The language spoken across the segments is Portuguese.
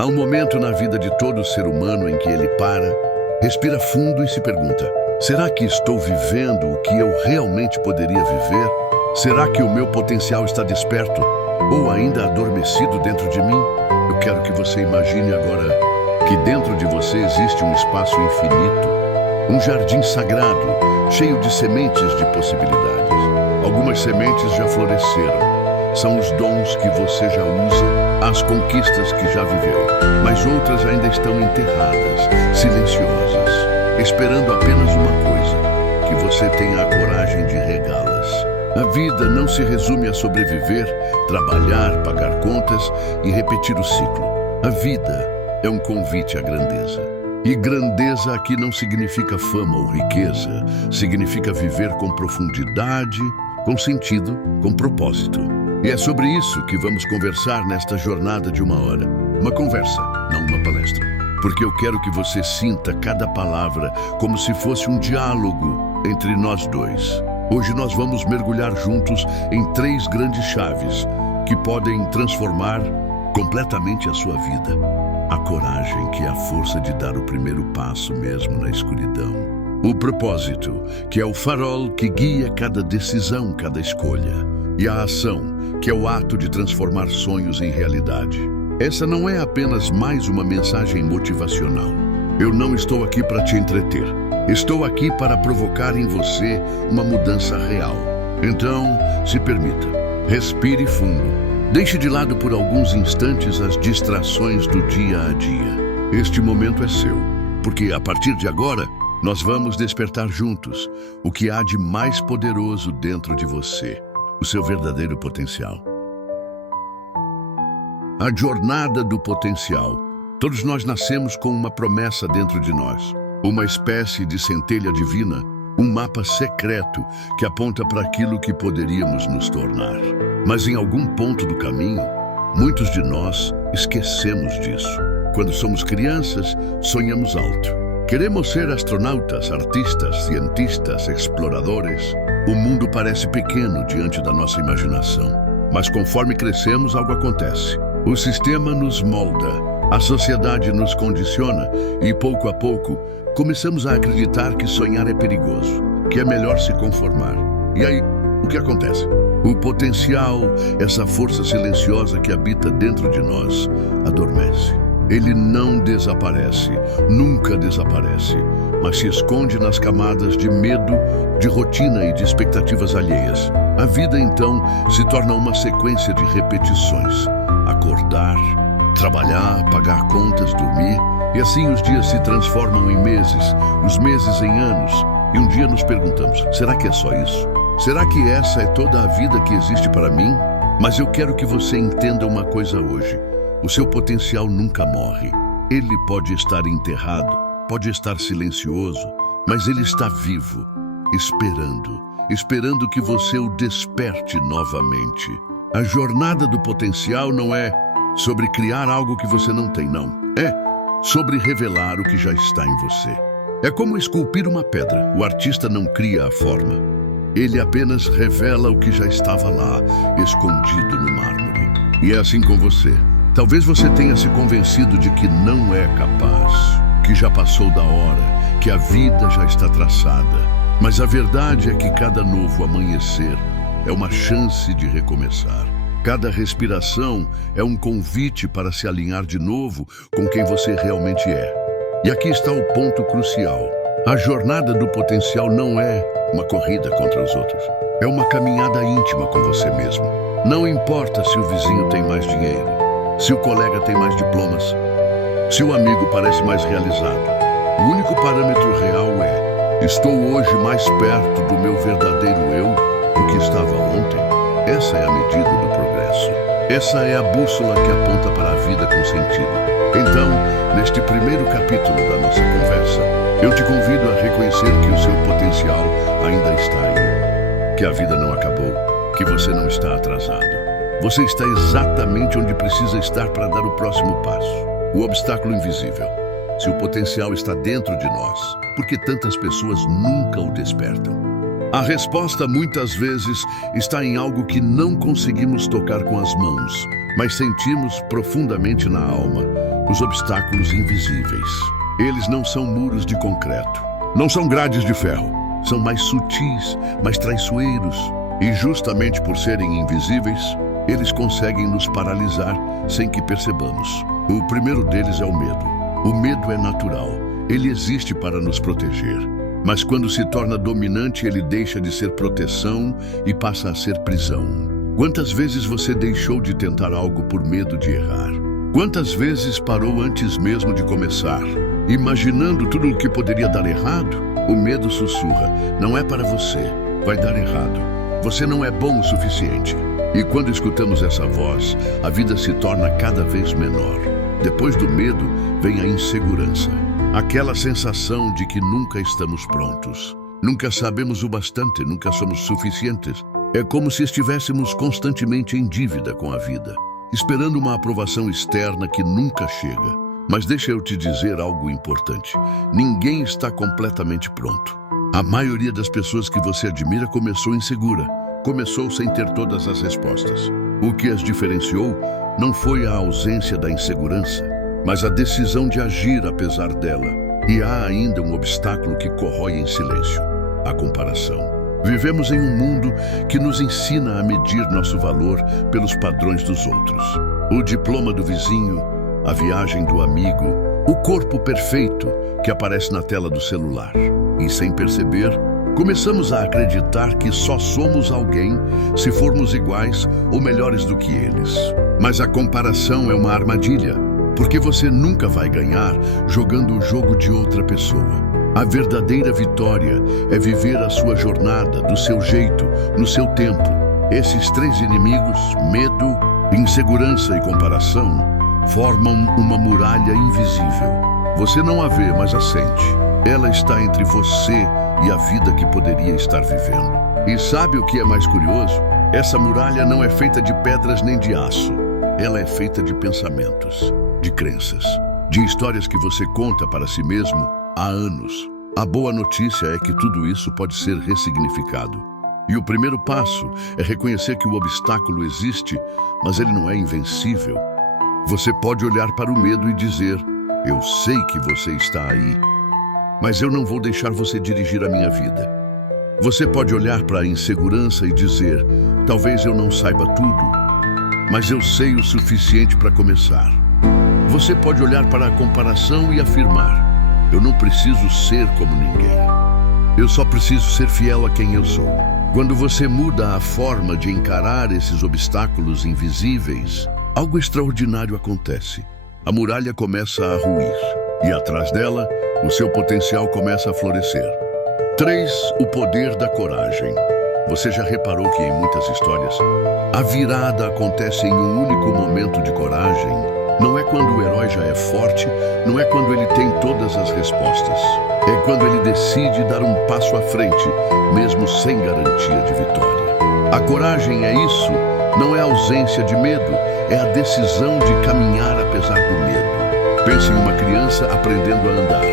Há um momento na vida de todo ser humano em que ele para, respira fundo e se pergunta: será que estou vivendo o que eu realmente poderia viver? Será que o meu potencial está desperto ou ainda adormecido dentro de mim? Eu quero que você imagine agora que dentro de você existe um espaço infinito, um jardim sagrado, cheio de sementes de possibilidades. Algumas sementes já floresceram. São os dons que você já usa, as conquistas que já viveu, mas outras ainda estão enterradas, silenciosas, esperando apenas uma coisa: que você tenha a coragem de regá-las. A vida não se resume a sobreviver, trabalhar, pagar contas e repetir o ciclo. A vida é um convite à grandeza. E grandeza aqui não significa fama ou riqueza, significa viver com profundidade, com sentido, com propósito. E é sobre isso que vamos conversar nesta jornada de 1 hora. Uma conversa, não uma palestra. Porque eu quero que você sinta cada palavra como se fosse um diálogo entre nós dois. Hoje nós vamos mergulhar juntos em 3 grandes chaves que podem transformar completamente a sua vida. A coragem, que é a força de dar o primeiro passo mesmo na escuridão. O propósito, que é o farol que guia cada decisão, cada escolha. E a ação, que é o ato de transformar sonhos em realidade. Essa não é apenas mais uma mensagem motivacional. Eu não estou aqui para te entreter. Estou aqui para provocar em você uma mudança real. Então, se permita. Respire fundo. Deixe de lado por alguns instantes as distrações do dia a dia. Este momento é seu, porque a partir de agora, nós vamos despertar juntos o que há de mais poderoso dentro de você. O seu verdadeiro potencial. A jornada do potencial. Todos nós nascemos com uma promessa dentro de nós, uma espécie de centelha divina, um mapa secreto que aponta para aquilo que poderíamos nos tornar. Mas em algum ponto do caminho, muitos de nós esquecemos disso. Quando somos crianças, sonhamos alto. Queremos ser astronautas, artistas, cientistas, exploradores. O mundo parece pequeno diante da nossa imaginação. Mas conforme crescemos, algo acontece. O sistema nos molda, a sociedade nos condiciona e, pouco a pouco, começamos a acreditar que sonhar é perigoso, que é melhor se conformar. E aí, o que acontece? O potencial, essa força silenciosa que habita dentro de nós, adormece. Ele não desaparece, nunca desaparece, mas se esconde nas camadas de medo, de rotina e de expectativas alheias. A vida, então, se torna uma sequência de repetições. Acordar, trabalhar, pagar contas, dormir, e assim os dias se transformam em meses, os meses em anos, e um dia nos perguntamos: será que é só isso? Será que essa é toda a vida que existe para mim? Mas eu quero que você entenda uma coisa hoje. O seu potencial nunca morre. Ele pode estar enterrado, pode estar silencioso, mas ele está vivo, esperando que você o desperte novamente. A jornada do potencial não é sobre criar algo que você não tem, não. É sobre revelar o que já está em você. É como esculpir uma pedra. O artista não cria a forma. Ele apenas revela o que já estava lá, escondido no mármore. E é assim com você. Talvez você tenha se convencido de que não é capaz, que já passou da hora, que a vida já está traçada. Mas a verdade é que cada novo amanhecer é uma chance de recomeçar. Cada respiração é um convite para se alinhar de novo com quem você realmente é. E aqui está o ponto crucial. A jornada do potencial não é uma corrida contra os outros. É uma caminhada íntima com você mesmo. Não importa se o vizinho tem mais dinheiro, se o colega tem mais diplomas, se o amigo parece mais realizado. O único parâmetro real é: estou hoje mais perto do meu verdadeiro eu do que estava ontem? Essa é a medida do progresso. Essa é a bússola que aponta para a vida com sentido. Então, neste primeiro capítulo da nossa conversa, eu te convido a reconhecer que o seu potencial ainda está aí. Que a vida não acabou, que você não está atrasado. Você está exatamente onde precisa estar para dar o próximo passo. O obstáculo invisível. Se o potencial está dentro de nós, por que tantas pessoas nunca o despertam? A resposta muitas vezes está em algo que não conseguimos tocar com as mãos, mas sentimos profundamente na alma. os obstáculos invisíveis. Eles não são muros de concreto, não são grades de ferro, são mais sutis, mais traiçoeiros. E justamente por serem invisíveis, eles conseguem nos paralisar sem que percebamos. O primeiro deles é o medo. O medo é natural, ele existe para nos proteger. Mas quando se torna dominante, ele deixa de ser proteção e passa a ser prisão. Quantas vezes você deixou de tentar algo por medo de errar? Quantas vezes parou antes mesmo de começar, imaginando tudo o que poderia dar errado? O medo sussurra: não é para você, vai dar errado. Você não é bom o suficiente. E quando escutamos essa voz, a vida se torna cada vez menor. Depois do medo, vem a insegurança. Aquela sensação de que nunca estamos prontos. Nunca sabemos o bastante, nunca somos suficientes. É como se estivéssemos constantemente em dívida com a vida, esperando uma aprovação externa que nunca chega. Mas deixa eu te dizer algo importante. Ninguém está completamente pronto. A maioria das pessoas que você admira começou insegura. Começou sem ter todas as respostas. O que as diferenciou não foi a ausência da insegurança, mas a decisão de agir apesar dela. E há ainda um obstáculo que corrói em silêncio: a comparação. Vivemos em um mundo que nos ensina a medir nosso valor pelos padrões dos outros. O diploma do vizinho, a viagem do amigo, o corpo perfeito que aparece na tela do celular. E sem perceber, começamos a acreditar que só somos alguém se formos iguais ou melhores do que eles. Mas a comparação é uma armadilha, porque você nunca vai ganhar jogando o jogo de outra pessoa. A verdadeira vitória é viver a sua jornada do seu jeito, no seu tempo. Esses três inimigos, medo, insegurança e comparação, formam uma muralha invisível. Você não a vê, mas a sente. Ela está entre você e a vida que poderia estar vivendo. E sabe o que é mais curioso? Essa muralha não é feita de pedras nem de aço. Ela é feita de pensamentos, de crenças, de histórias que você conta para si mesmo há anos. A boa notícia é que tudo isso pode ser ressignificado. E o primeiro passo é reconhecer que o obstáculo existe, mas ele não é invencível. Você pode olhar para o medo e dizer: eu sei que você está aí, mas eu não vou deixar você dirigir a minha vida. Você pode olhar para a insegurança e dizer: talvez eu não saiba tudo, mas eu sei o suficiente para começar. Você pode olhar para a comparação e afirmar: eu não preciso ser como ninguém. Eu só preciso ser fiel a quem eu sou. Quando você muda a forma de encarar esses obstáculos invisíveis, algo extraordinário acontece. A muralha começa a ruir e atrás dela, o seu potencial começa a florescer. 3. O poder da coragem. Você já reparou que em muitas histórias, a virada acontece em um único momento de coragem? Não é quando o herói já é forte, não é quando ele tem todas as respostas. É quando ele decide dar um passo à frente, mesmo sem garantia de vitória. A coragem é isso, não é ausência de medo, é a decisão de caminhar apesar do medo. Pense em uma criança aprendendo a andar.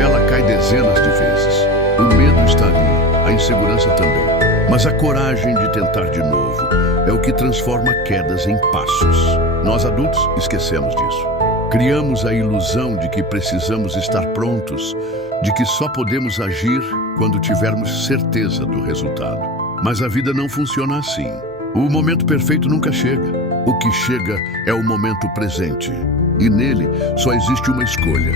Ela cai dezenas de vezes. O medo está ali, a insegurança também. Mas a coragem de tentar de novo é o que transforma quedas em passos. Nós adultos esquecemos disso. Criamos a ilusão de que precisamos estar prontos, de que só podemos agir quando tivermos certeza do resultado. Mas a vida não funciona assim. O momento perfeito nunca chega. O que chega é o momento presente. E nele só existe uma escolha: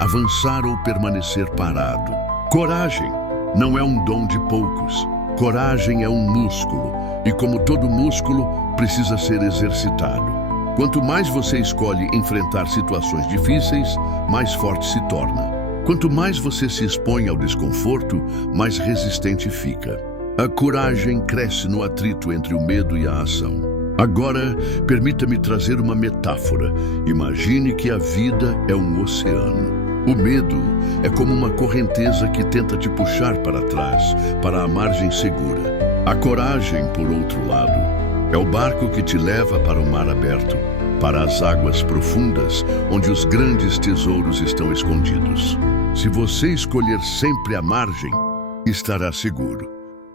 avançar ou permanecer parado. Coragem não é um dom de poucos. Coragem é um músculo. E como todo músculo, precisa ser exercitado. Quanto mais você escolhe enfrentar situações difíceis, mais forte se torna. Quanto mais você se expõe ao desconforto, mais resistente fica. A coragem cresce no atrito entre o medo e a ação. Agora, permita-me trazer uma metáfora. Imagine que a vida é um oceano. O medo é como uma correnteza que tenta te puxar para trás, para a margem segura. A coragem, por outro lado, é o barco que te leva para o mar aberto, para as águas profundas, onde os grandes tesouros estão escondidos. Se você escolher sempre a margem, estará seguro,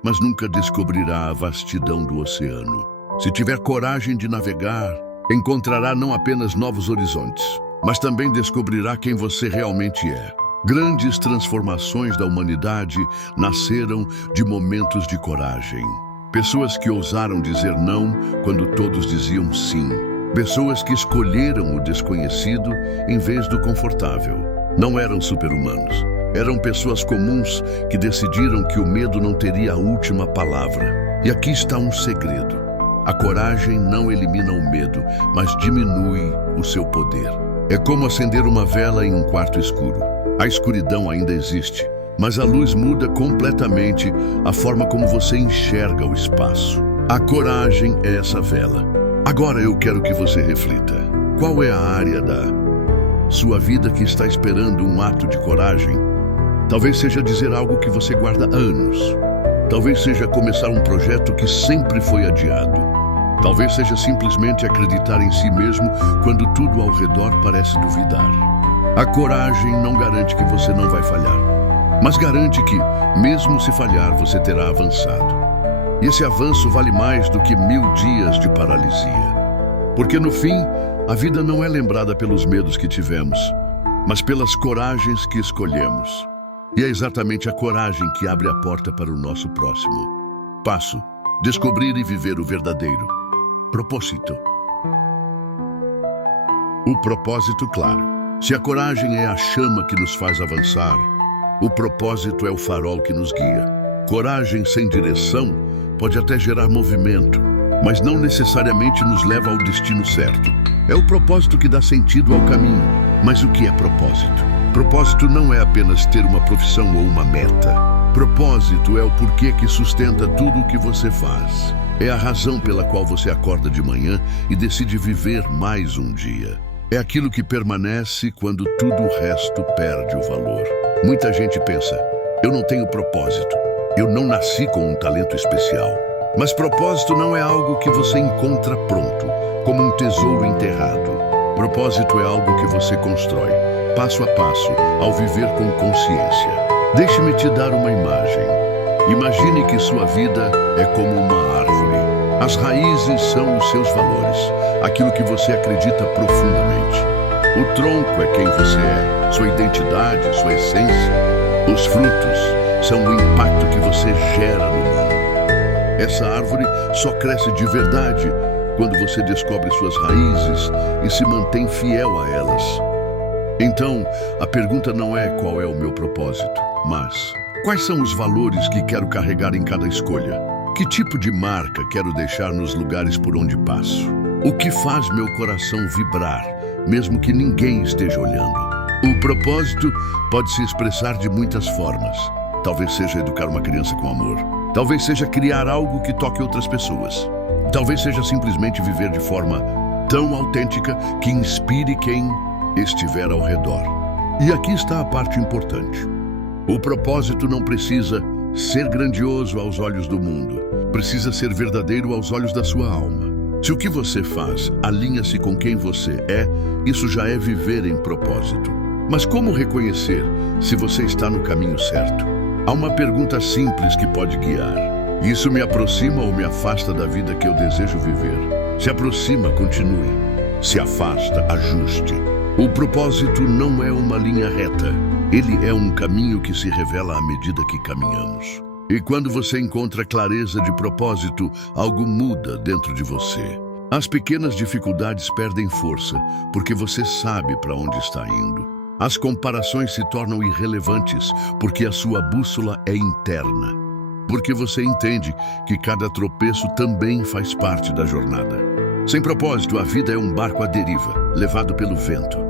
mas nunca descobrirá a vastidão do oceano. Se tiver coragem de navegar, encontrará não apenas novos horizontes, mas também descobrirá quem você realmente é. Grandes transformações da humanidade nasceram de momentos de coragem. Pessoas que ousaram dizer não quando todos diziam sim. Pessoas que escolheram o desconhecido em vez do confortável. Não eram super-humanos. Eram pessoas comuns que decidiram que o medo não teria a última palavra. E aqui está um segredo. A coragem não elimina o medo, mas diminui o seu poder. É como acender uma vela em um quarto escuro. A escuridão ainda existe, mas a luz muda completamente a forma como você enxerga o espaço. A coragem é essa vela. Agora eu quero que você reflita. Qual é a área da sua vida que está esperando um ato de coragem? Talvez seja dizer algo que você guarda há anos. Talvez seja começar um projeto que sempre foi adiado. Talvez seja simplesmente acreditar em si mesmo quando tudo ao redor parece duvidar. A coragem não garante que você não vai falhar, mas garante que, mesmo se falhar, você terá avançado. E esse avanço vale mais do que 1000 dias de paralisia. Porque no fim, a vida não é lembrada pelos medos que tivemos, mas pelas coragens que escolhemos. E é exatamente a coragem que abre a porta para o nosso próximo passo: descobrir e viver o verdadeiro propósito. O propósito claro. Se a coragem é a chama que nos faz avançar, o propósito é o farol que nos guia. Coragem sem direção pode até gerar movimento, mas não necessariamente nos leva ao destino certo. É o propósito que dá sentido ao caminho. Mas o que é propósito? Propósito não é apenas ter uma profissão ou uma meta. Propósito é o porquê que sustenta tudo o que você faz. É a razão pela qual você acorda de manhã e decide viver mais um dia. É aquilo que permanece quando tudo o resto perde o valor. Muita gente pensa: eu não tenho propósito, eu não nasci com um talento especial. Mas propósito não é algo que você encontra pronto, como um tesouro enterrado. Propósito é algo que você constrói, passo a passo, ao viver com consciência. Deixe-me te dar uma imagem. Imagine que sua vida é como uma árvore. As raízes são os seus valores, aquilo que você acredita profundamente. O tronco é quem você é, sua identidade, sua essência. Os frutos são o impacto que você gera no mundo. Essa árvore só cresce de verdade quando você descobre suas raízes e se mantém fiel a elas. Então, a pergunta não é qual é o meu propósito, mas quais são os valores que quero carregar em cada escolha? Que tipo de marca quero deixar nos lugares por onde passo? O que faz meu coração vibrar, mesmo que ninguém esteja olhando? O propósito pode se expressar de muitas formas. Talvez seja educar uma criança com amor. Talvez seja criar algo que toque outras pessoas. Talvez seja simplesmente viver de forma tão autêntica que inspire quem estiver ao redor. E aqui está a parte importante. O propósito não precisa ser grandioso aos olhos do mundo. Precisa ser verdadeiro aos olhos da sua alma. Se o que você faz alinha-se com quem você é, isso já é viver em propósito. Mas como reconhecer se você está no caminho certo? Há uma pergunta simples que pode guiar. Isso me aproxima ou me afasta da vida que eu desejo viver? Se aproxima, continue. Se afasta, ajuste. O propósito não é uma linha reta. Ele é um caminho que se revela à medida que caminhamos. E quando você encontra clareza de propósito, algo muda dentro de você. As pequenas dificuldades perdem força, porque você sabe para onde está indo. As comparações se tornam irrelevantes, porque a sua bússola é interna. Porque você entende que cada tropeço também faz parte da jornada. Sem propósito, a vida é um barco à deriva, levado pelo vento.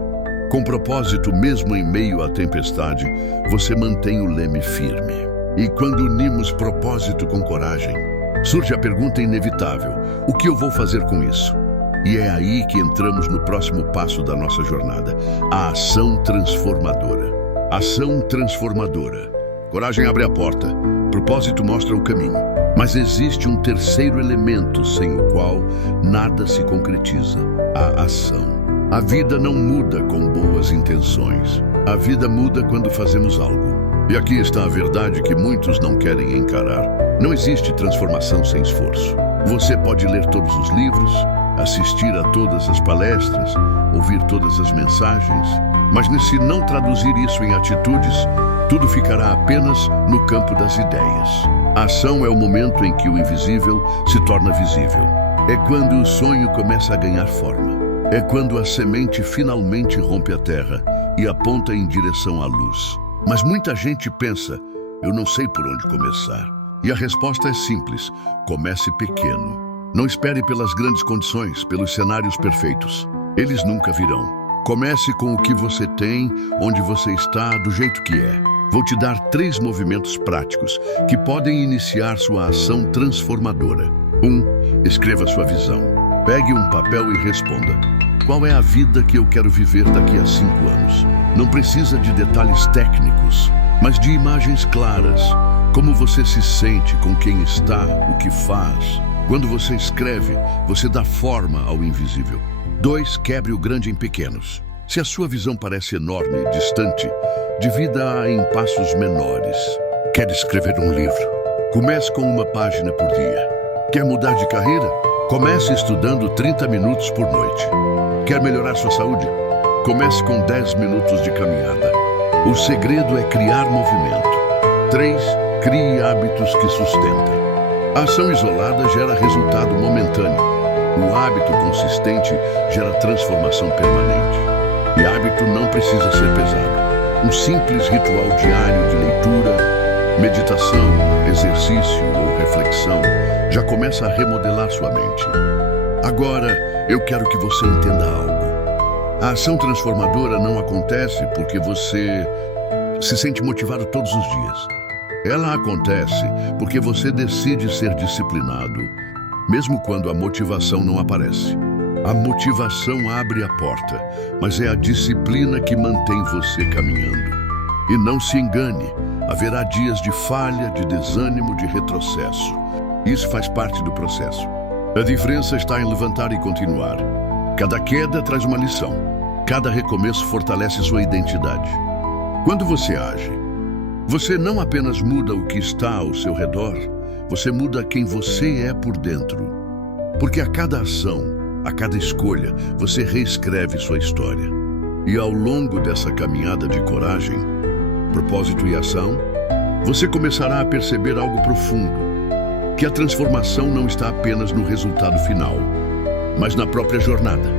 Com propósito, mesmo em meio à tempestade, você mantém o leme firme. E quando unimos propósito com coragem, surge a pergunta inevitável: o que eu vou fazer com isso? E é aí que entramos no próximo passo da nossa jornada, a ação transformadora. Ação transformadora. Coragem abre a porta, propósito mostra o caminho. Mas existe um terceiro elemento sem o qual nada se concretiza: a ação. A vida não muda com boas intenções. A vida muda quando fazemos algo. E aqui está a verdade que muitos não querem encarar. Não existe transformação sem esforço. Você pode ler todos os livros, assistir a todas as palestras, ouvir todas as mensagens, mas se não traduzir isso em atitudes, tudo ficará apenas no campo das ideias. A ação é o momento em que o invisível se torna visível. É quando o sonho começa a ganhar forma. É quando a semente finalmente rompe a terra e aponta em direção à luz. Mas muita gente pensa, eu não sei por onde começar. E a resposta é simples, comece pequeno. Não espere pelas grandes condições, pelos cenários perfeitos. Eles nunca virão. Comece com o que você tem, onde você está, do jeito que é. Vou te dar 3 movimentos práticos que podem iniciar sua ação transformadora. 1. Escreva sua visão. Pegue um papel e responda. Qual é a vida que eu quero viver daqui a 5 anos? Não precisa de detalhes técnicos, mas de imagens claras. Como você se sente, com quem está, o que faz. Quando você escreve, você dá forma ao invisível. 2. Quebre o grande em pequenos. Se a sua visão parece enorme e distante, divida-a em passos menores. Quer escrever um livro? Comece com uma página por dia. Quer mudar de carreira? Comece estudando 30 minutos por noite. Quer melhorar sua saúde? Comece com 10 minutos de caminhada. O segredo é criar movimento. 3. Crie hábitos que sustentem. A ação isolada gera resultado momentâneo. O hábito consistente gera transformação permanente. E hábito não precisa ser pesado. Um simples ritual diário de leitura, meditação, exercício ou reflexão já começa a remodelar sua mente. Agora, eu quero que você entenda algo. A ação transformadora não acontece porque você se sente motivado todos os dias. Ela acontece porque você decide ser disciplinado, mesmo quando a motivação não aparece. A motivação abre a porta, mas é a disciplina que mantém você caminhando. E não se engane, haverá dias de falha, de desânimo, de retrocesso. Isso faz parte do processo. A diferença está em levantar e continuar. Cada queda traz uma lição. Cada recomeço fortalece sua identidade. Quando você age, você não apenas muda o que está ao seu redor, você muda quem você é por dentro. Porque a cada ação, a cada escolha, você reescreve sua história. E ao longo dessa caminhada de coragem, propósito e ação, você começará a perceber algo profundo. Que a transformação não está apenas no resultado final, mas na própria jornada.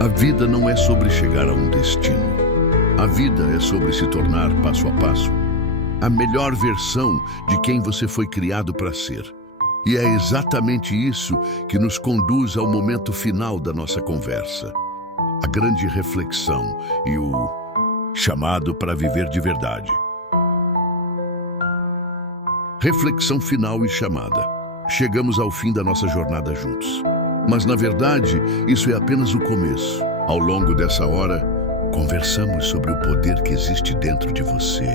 A vida não é sobre chegar a um destino. A vida é sobre se tornar, passo a passo, a melhor versão de quem você foi criado para ser. E é exatamente isso que nos conduz ao momento final da nossa conversa. A grande reflexão e o chamado para viver de verdade. Reflexão final e chamada. Chegamos ao fim da nossa jornada juntos. Mas, na verdade, isso é apenas o começo. Ao longo dessa hora, conversamos sobre o poder que existe dentro de você.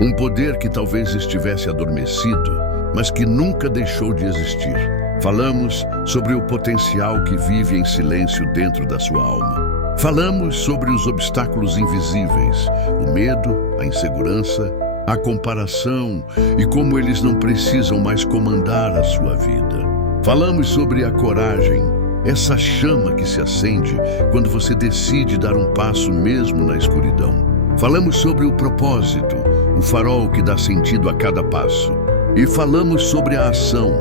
Um poder que talvez estivesse adormecido, mas que nunca deixou de existir. Falamos sobre o potencial que vive em silêncio dentro da sua alma. Falamos sobre os obstáculos invisíveis, o medo, a insegurança, a comparação e como eles não precisam mais comandar a sua vida. Falamos sobre a coragem, essa chama que se acende quando você decide dar um passo mesmo na escuridão. Falamos sobre o propósito, o farol que dá sentido a cada passo. E falamos sobre a ação,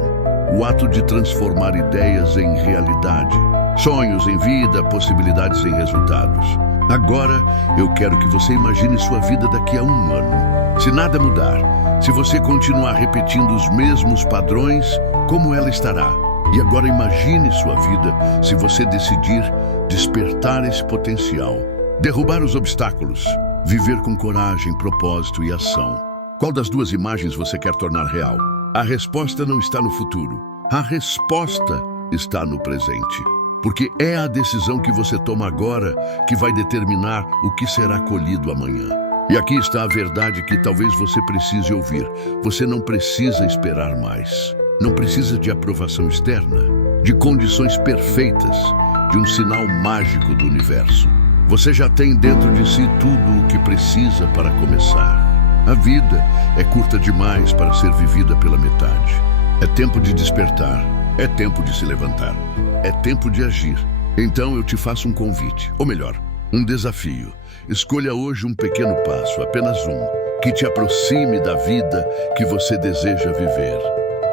o ato de transformar ideias em realidade, sonhos em vida, possibilidades em resultados. Agora, eu quero que você imagine sua vida daqui a 1 ano. Se nada mudar, se você continuar repetindo os mesmos padrões, como ela estará? E agora imagine sua vida se você decidir despertar esse potencial, derrubar os obstáculos, viver com coragem, propósito e ação. Qual das 2 imagens você quer tornar real? A resposta não está no futuro. A resposta está no presente. Porque é a decisão que você toma agora que vai determinar o que será colhido amanhã. E aqui está a verdade que talvez você precise ouvir. Você não precisa esperar mais. Não precisa de aprovação externa, de condições perfeitas, de um sinal mágico do universo. Você já tem dentro de si tudo o que precisa para começar. A vida é curta demais para ser vivida pela metade. É tempo de despertar, É tempo de se levantar. É tempo de agir. Então eu te faço um convite, ou melhor, um desafio. Escolha hoje um pequeno passo, apenas um, que te aproxime da vida que você deseja viver.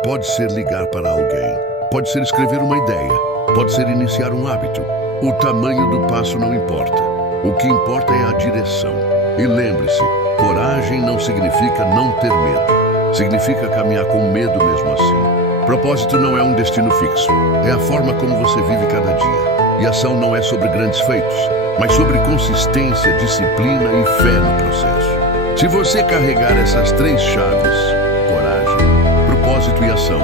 Pode ser ligar para alguém, pode ser escrever uma ideia, pode ser iniciar um hábito. O tamanho do passo não importa. O que importa é a direção. E lembre-se, coragem não significa não ter medo. Significa caminhar com medo mesmo assim. Propósito não é um destino fixo. É a forma como você vive cada dia. E ação não é sobre grandes feitos, mas sobre consistência, disciplina e fé no processo. Se você carregar essas três chaves, coragem, propósito e ação,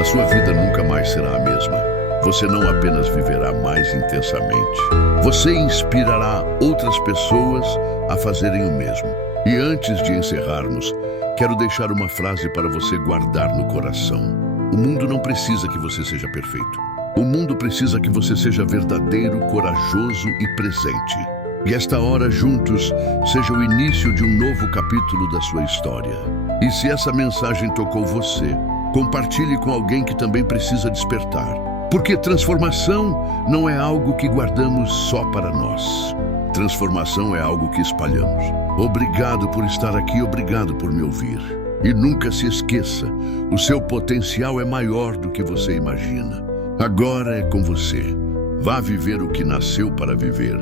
a sua vida nunca mais será a mesma. Você não apenas viverá mais intensamente, você inspirará outras pessoas a fazerem o mesmo. E antes de encerrarmos, quero deixar uma frase para você guardar no coração. O mundo não precisa que você seja perfeito. O mundo precisa que você seja verdadeiro, corajoso e presente. E esta hora juntos seja o início de um novo capítulo da sua história. E se essa mensagem tocou você, compartilhe com alguém que também precisa despertar. Porque transformação não é algo que guardamos só para nós. Transformação é algo que espalhamos. Obrigado por estar aqui, obrigado por me ouvir. E nunca se esqueça, o seu potencial é maior do que você imagina. Agora é com você. Vá viver o que nasceu para viver.